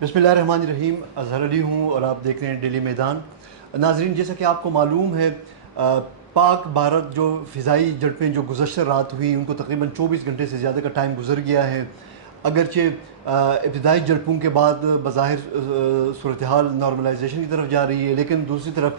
बिस्मिल्लाहिर्रहमानिर्रहीम। अज़हर अली हूँ और आप देख रहे हैं डेली मैदान। नाजरीन, जैसा कि आपको मालूम है, पाक भारत जो फ़िज़ाई झड़पें जो गुज़श्ता रात हुई, उनको तकरीबन 24 घंटे से ज़्यादा का टाइम गुजर गया है। अगरचे इब्तदाई झड़पों के बाद बज़ाहिर सूरत हाल नॉर्मलाइजेशन की तरफ जा रही है, लेकिन दूसरी तरफ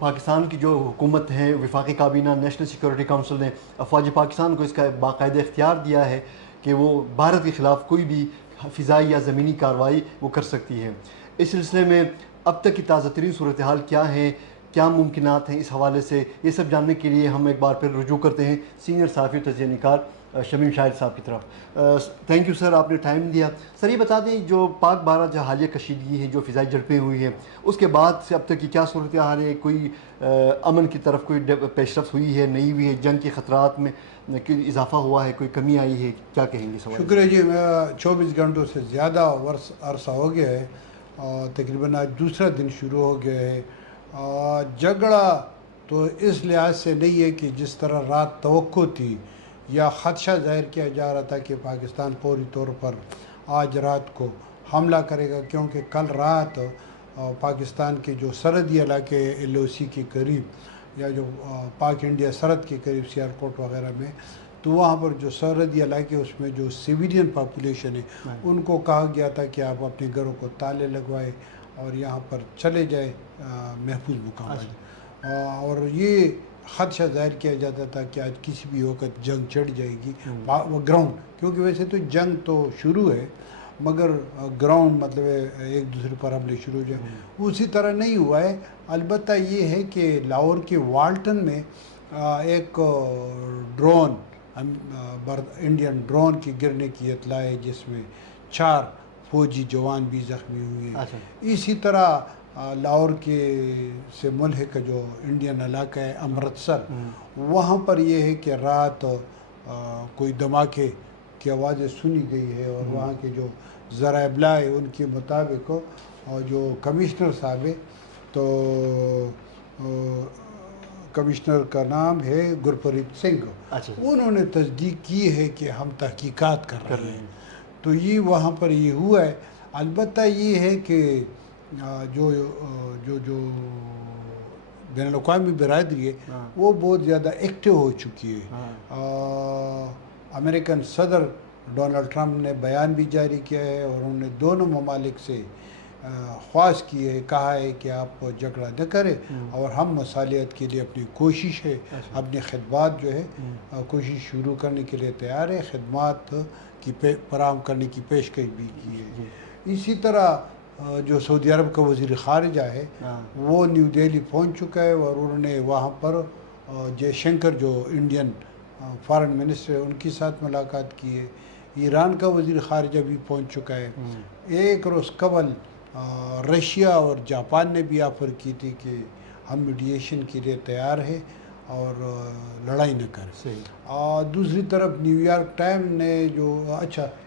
पाकिस्तान की जो हुकूमत है, वफाकी काबीना, नेशनल सिक्योरिटी काउंसिल ने अफवाज पाकिस्तान को इसका बाकायदा इख्तियार दिया है कि वो भारत के ख़िलाफ़ कोई भी फ़िज़ाई या ज़मीनी कार्रवाई वो कर सकती है। इस सिलसिले में अब तक की ताज़ा तरीन सूरत हाल क्या है, क्या मुमकिनात हैं, इस हवाले से ये सब जानने के लिए हम एक बार फिर रुजू करते हैं सीनियर सहाफ़ी तजज़िया निगार शमीम शाहिद साहब की तरफ। थैंक यू सर, आपने टाइम दिया। सर ये बता दें, जो पाक भारत जो हालिया कशीदगी है, जो फ़िज़ाई झड़पें हुई हैं, उसके बाद से अब तक की क्या सूरत हाल है? कोई अमन की तरफ कोई पेशरफ्त हुई है, नहीं हुई है? जंग के ख़तरात में कोई इजाफा हुआ है, कोई कमी आई है? क्या कहेंगे सवाल? शुक्र है जी। 24 घंटों से ज़्यादा अरसा हो गया है और तकरीबन आज दूसरा दिन शुरू हो गया है। झगड़ा तो इस लिहाज से नहीं है कि जिस तरह रात तवक्को थी या ख़दशा ज़ाहिर किया जा रहा था कि पाकिस्तान पूरी तौर पर आज रात को हमला करेगा, क्योंकि कल रात पाकिस्तान के जो सरहदी इलाके LOC के करीब या जो पाक इंडिया सरहद के करीब सियालकोट वगैरह में, तो वहाँ पर जो सरहदी इलाके उसमें जो सिविलियन पॉपुलेशन है उनको कहा गया था कि आप अपने घरों को ताले लगवाए और यहाँ पर चले जाए महफूज मुकाम पर। और ये ख़दशा ज़ाहिर किया जाता था कि आज किसी भी वक्त जंग चढ़ जाएगी ग्राउंड, क्योंकि वैसे तो जंग तो शुरू है मगर ग्राउंड मतलब एक दूसरे पर हमले शुरू हो जाए, उसी तरह नहीं हुआ है। अलबत्ता ये है कि लाहौर के वाल्टन में एक ड्रोन इंडियन ड्रोन की गिरने की इत्तला है, जिसमें 4 फौजी जवान भी ज़ख्मी हुए। इसी तरह लाहौर के से मुल्हिक जो इंडियन इलाका है अमृतसर, वहाँ पर यह है कि रात कोई धमाके की आवाज़ें सुनी गई है और वहाँ के जो ज़रा इब्ला है उनके मुताबिक और जो कमिश्नर साहब है, तो कमिश्नर का नाम है गुरप्रीत सिंह, उन्होंने तस्दीक की है कि हम तहकीकात कर रहे हैं। तो ये वहाँ पर ये हुआ है। अलबत्ता ये है कि जो जो जो बैनुल-अक़वामी बिरादरी है वो बहुत ज़्यादा एक्टिव हो चुकी है। अमेरिकन सदर डोनाल्ड ट्रंप ने बयान भी जारी किया है और उन्होंने दोनों ममालिक से ख्वाहिश की है, कहा है कि आप झगड़ा न करें और हम मसालियत के लिए अपनी कोशिश है, अपनी खिदमत जो है कोशिश शुरू करने के लिए तैयार है, खिदमत की फराहम करने की पेशकश भी की है। इसी तरह जो सऊदी अरब का वज़ीर ख़ारिजा है वो न्यू दिल्ली पहुंच चुका है और उन्होंने वहाँ पर जयशंकर जो इंडियन फॉरेन मिनिस्टर है उनके साथ मुलाकात की है। ईरान का वज़ीर ख़ारिजा भी पहुंच चुका है। एक रोज़ कबल रशिया और जापान ने भी ऑफ़र की थी कि हम मीडिएशन के लिए तैयार है और लड़ाई न करें। और दूसरी तरफ न्यूयॉर्क टाइम ने जो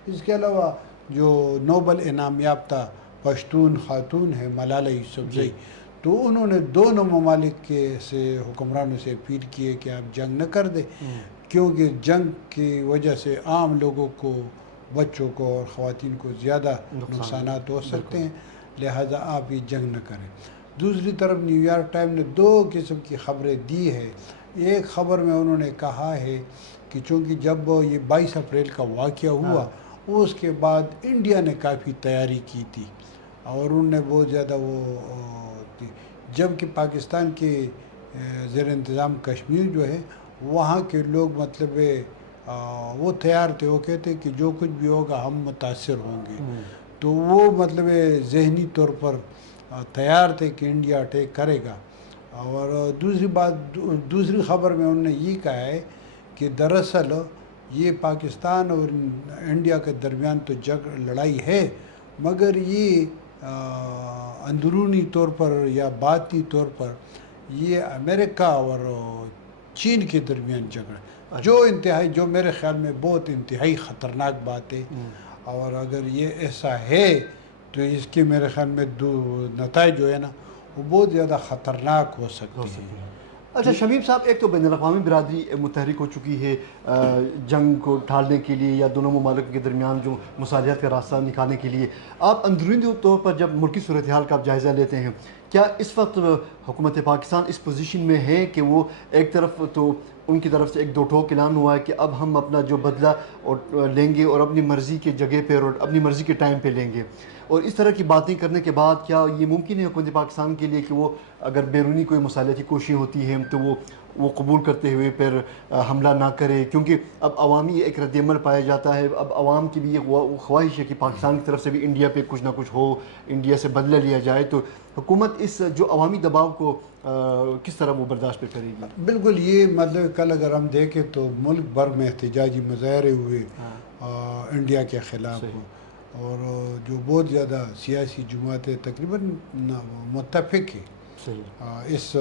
इसके अलावा जो नोबल इनाम याफ्ता पश्तून खातून है मलाला यूसुफ़ज़ई, तो उन्होंने दोनों ममालिक के से हुक्मरानों से अपील की है कि आप जंग न कर दें, क्योंकि जंग की वजह से आम लोगों को, बच्चों को और ख़वातीन को ज़्यादा नुकसानात हो सकते हैं, लिहाजा आप ये जंग न करें। दूसरी तरफ न्यूयॉर्क टाइम ने 2 किस्म की ख़बरें दी है। एक ख़बर में उन्होंने कहा है कि चूँकि जब ये 22 अप्रैल का वाक़या हुआ उसके बाद इंडिया ने काफ़ी तैयारी की थी और उनने बहुत ज़्यादा जबकि पाकिस्तान के ज़ेर इंतज़ाम कश्मीर जो है वहाँ के लोग मतलब वो तैयार थे, वो कहते कि जो कुछ भी होगा हम मुतासिर होंगे, तो वो मतलब ज़हनी तौर पर तैयार थे कि इंडिया अटैक करेगा। और दूसरी ख़बर में उन्होंने ये कहा है कि दरअसल ये पाकिस्तान और इंडिया के दरमियान तो लड़ाई है, मगर ये अंदरूनी तौर पर या बाती तौर पर ये अमेरिका और चीन के दरमियान झगड़ा जो मेरे ख़्याल में बहुत इंतहाई ख़तरनाक बात है। और अगर ये ऐसा है तो इसके मेरे ख़्याल में नतीजे जो है ना वो बहुत ज़्यादा ख़तरनाक हो सकते हैं। اچھا شمیب صاحب، ایک تو بین الاقوامی برادری متحرک ہو چکی ہے جنگ کو ٹھالنے کے لیے یا دونوں ممالک کے درمیان جو مصالحت کا راستہ نکالنے کے لیے، آپ اندرونی طور پر جب ملکی صورتحال کا آپ جائزہ لیتے ہیں، کیا اس وقت حکومت پاکستان اس پوزیشن میں ہے کہ وہ ایک طرف تو ان کی طرف سے ایک دو ٹوک اعلان ہوا ہے کہ اب ہم اپنا جو بدلہ اور لیں گے اور اپنی مرضی کے جگہ پہ اور اپنی مرضی کے ٹائم پہ لیں گے، اور اس طرح کی باتیں کرنے کے بعد کیا یہ ممکن ہے حکومت پاکستان کے لیے کہ وہ اگر بیرونی کوئی مصالحتی کوششیں ہوتی ہیں تو وہ قبول کرتے ہوئے پھر حملہ نہ کرے؟ کیونکہ اب عوامی ایک رد عمل پایا جاتا ہے، اب عوام کی بھی یہ خواہش ہے کہ پاکستان کی طرف سے بھی انڈیا پہ کچھ نہ کچھ ہو، انڈیا سے بدلہ لیا جائے، تو حکومت اس جو عوامی دباؤ کو کس طرح وہ برداشت پہ کرے گی؟ بالکل، یہ مطلب کل اگر ہم دیکھیں تو ملک بھر میں احتجاجی مظاہرے ہوئے انڈیا کے خلاف، اور جو بہت زیادہ سیاسی جماعتیں تقریباً متفق ہیں اس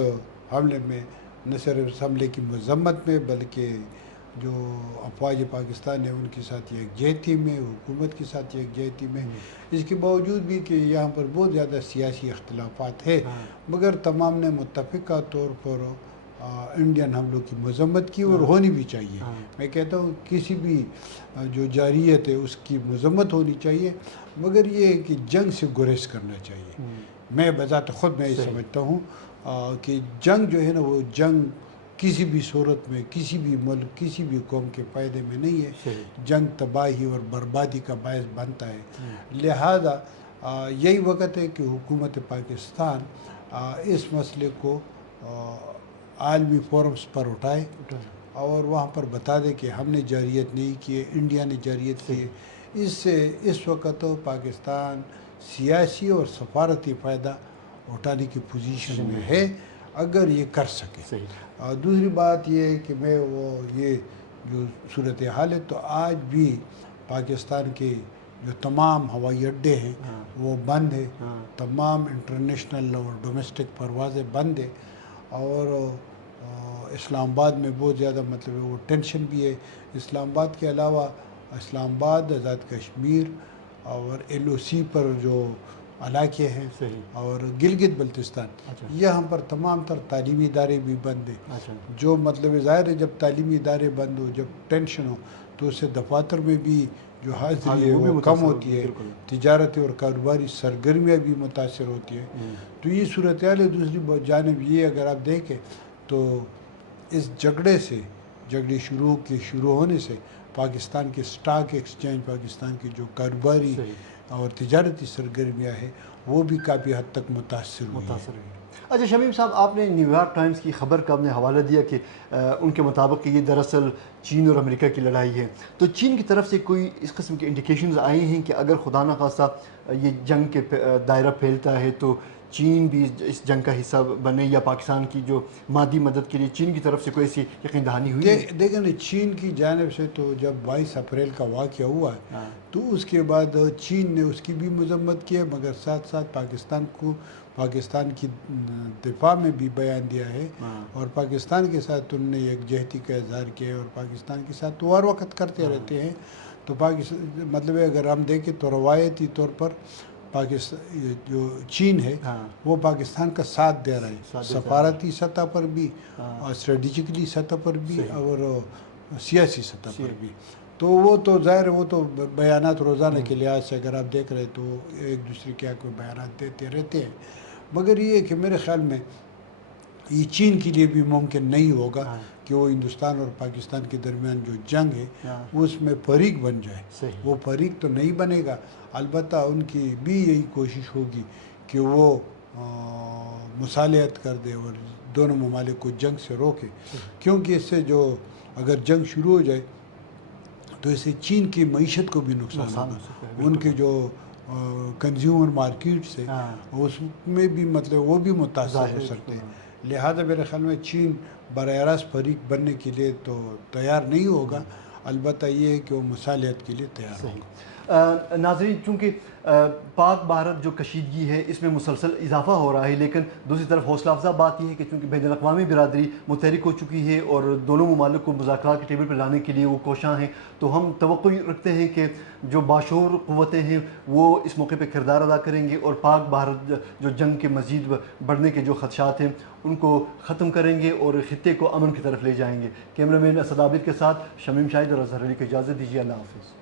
حملے میں، نہ صرف اس حملے کی مذمت میں بلکہ جو افواج پاکستان ہے ان کے ساتھ یکجہتی میں، حکومت کے ساتھ یکجہتی میں، اس کے باوجود بھی کہ یہاں پر بہت زیادہ سیاسی اختلافات ہے، مگر تمام نے متفقہ طور پر انڈین حملوں کی مذمت کی، اور ہونی بھی چاہیے۔ میں کہتا ہوں کسی بھی جو جارحیت ہے اس کی مذمت ہونی چاہیے، مگر یہ ہے کہ جنگ سے گریز کرنا چاہیے۔ میں بذات خود میں یہ سمجھتا ہوں کہ جنگ جو ہے نا، وہ جنگ کسی بھی صورت میں کسی بھی ملک کسی بھی قوم کے فائدے میں نہیں ہے، جنگ تباہی اور بربادی کا باعث بنتا ہے۔ لہذا یہی وقت ہے کہ حکومت پاکستان اس مسئلے کو عالمی فورمز پر اٹھائے اور وہاں پر بتا دے کہ ہم نے جارحیت نہیں کی ہے، انڈیا نے جارحیت کی ہے۔ اس سے اس وقت پاکستان سیاسی اور سفارتی فائدہ اٹھانے کی پوزیشن میں ہے اگر یہ کر سکے۔ دوسری بات یہ ہے کہ یہ جو صورتحال ہے تو آج بھی پاکستان کے جو تمام ہوائی اڈے ہیں وہ بند ہیں، تمام انٹرنیشنل اور ڈومیسٹک پروازیں بند ہیں، اور اسلام آباد میں بہت زیادہ مطلب وہ ٹینشن بھی ہے۔ اسلام آباد کے علاوہ اسلام آباد، آزاد کشمیر اور LOC پر جو علاقے ہیں اور گلگت بلتستان، یہاں پر تمام تر تعلیمی ادارے بھی بند ہیں۔ جو مطلب ظاہر ہے جب تعلیمی ادارے بند ہو، جب ٹینشن ہو تو اس سے دفاتر میں بھی جو حاضری ہے وہ کم ہوتی ہے، تجارتی اور کاروباری سرگرمیاں بھی متاثر ہوتی ہیں۔ تو یہ صورتحال ہے۔ دوسری جانب یہ اگر آپ دیکھیں تو اس جھگڑے شروع ہونے سے پاکستان کے سٹاک ایکسچینج، پاکستان کی جو کاروباری اور تجارتی سرگرمیاں ہیں وہ بھی کافی حد تک متاثر ہوئی۔ اچھا شمیم صاحب، آپ نے نیو یارک ٹائمز کی خبر کا آپ نے حوالہ دیا کہ ان کے مطابق کہ یہ دراصل چین اور امریکہ کی لڑائی ہے، تو چین کی طرف سے کوئی اس قسم کے انڈیکیشنز آئے ہیں کہ اگر خدا نخواستہ یہ جنگ کے دائرہ پھیلتا ہے تو چین بھی اس جنگ کا حصہ بنے، یا پاکستان کی جو مادی مدد کے لیے چین کی طرف سے کوئی ایسی یقین دہانی ہوئی ہے؟ دیکھیں نا، چین کی جانب سے تو جب 22 اپریل کا واقعہ ہوا ہے تو اس کے بعد چین نے اس کی بھی مذمت کی ہے، مگر ساتھ ساتھ پاکستان کی دفاع میں بھی بیان دیا ہے، اور پاکستان کے ساتھ انہوں نے یکجہتی کا اظہار کیا ہے، اور پاکستان کے ساتھ تو ہر وقت کرتے رہتے ہیں۔ تو مطلب اگر ہم دیکھیں تو روایتی طور پر جو چین ہے وہ پاکستان کا ساتھ دے رہا ہے، سفارتی سطح پر بھی اور اسٹریٹجکلی سطح پر بھی اور سیاسی سطح پر بھی۔ تو وہ تو ظاہر ہے، وہ تو بیانات روزانہ کے لحاظ سے اگر آپ دیکھ رہے تو ایک دوسرے کے کوئی بیانات دیتے رہتے ہیں، مگر یہ ہے کہ میرے خیال میں یہ چین کے لیے بھی ممکن نہیں ہوگا کہ وہ ہندوستان اور پاکستان کے درمیان جو جنگ ہے اس میں فریق بن جائے۔ وہ فریق تو نہیں بنے گا، البتہ ان کی بھی یہی کوشش ہوگی کہ وہ مصالحت کر دے اور دونوں ممالک کو جنگ سے روکے، کیونکہ اس سے جو اگر جنگ شروع ہو جائے تو اس سے چین کی معیشت کو بھی نقصان ہوگا، ان کے جو کنزیومر مارکیٹس ہے اس میں بھی مطلب وہ بھی متاثر ہو سکتے ہیں۔ لہذا میرے خیال میں چین براہ راست فریق بننے کے لیے تو تیار نہیں ہوگا، البتہ یہ ہے کہ وہ مصالحت کے لیے تیار ہوگا۔ नाज़रीन, चूँकि पाक भारत जो कशीदगी है इसमें मुसलसल इजाफा हो रहा है, लेकिन दूसरी तरफ हौसला अफजा बात यह है कि चूँकि बैनुल अक़वामी बिरादरी मुतहरिक हो चुकी है और दोनों ममालिक को मुज़ाकरात की टेबल पर लाने के लिए वो कोशां हैं, तो हम तवक्को रखते हैं कि जो बाशऊर क़ुव्वतें हैं वो इस मौके पर किरदार अदा करेंगे और पाक भारत जो जंग के मज़ीद बढ़ने के जो ख़दशात हैं उनको ख़त्म करेंगे और ख़ित्ते को अमन की तरफ ले जाएंगे। कैमरामैन असद आबिद के साथ शमीम शाहिद और अज़हर अली को इजाज़त दीजिए। अल्लाह हाफ़िज़।